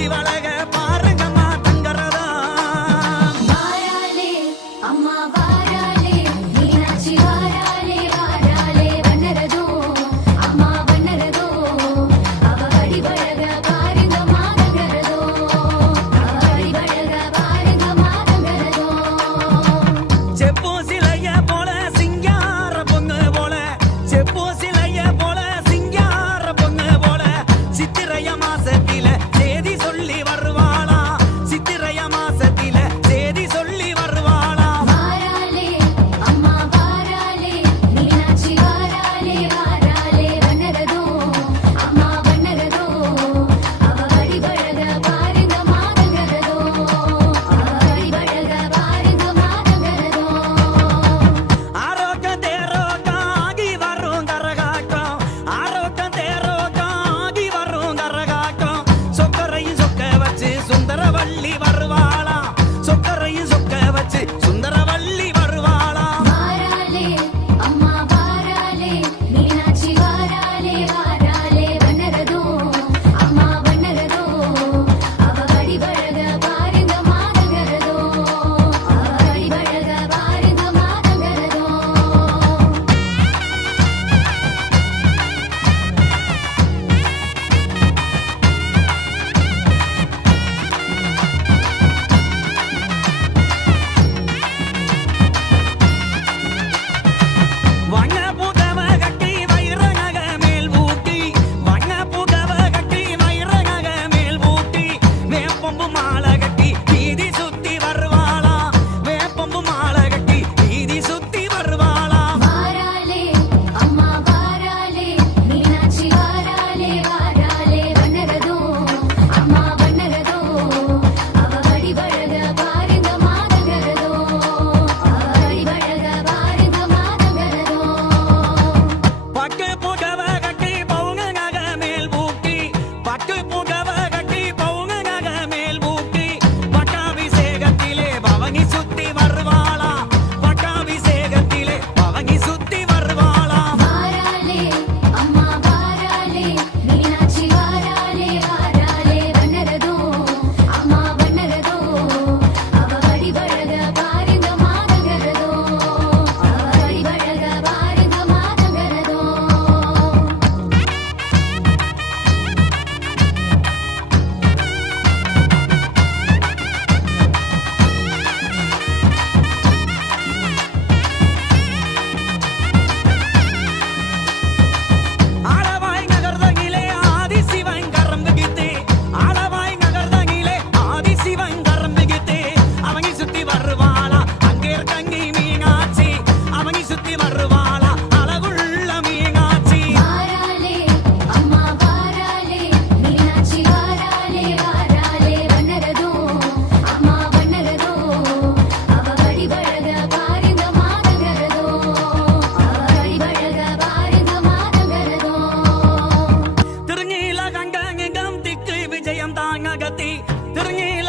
பொங்கி வளக തെറ്റി തിരിഞ്ഞേ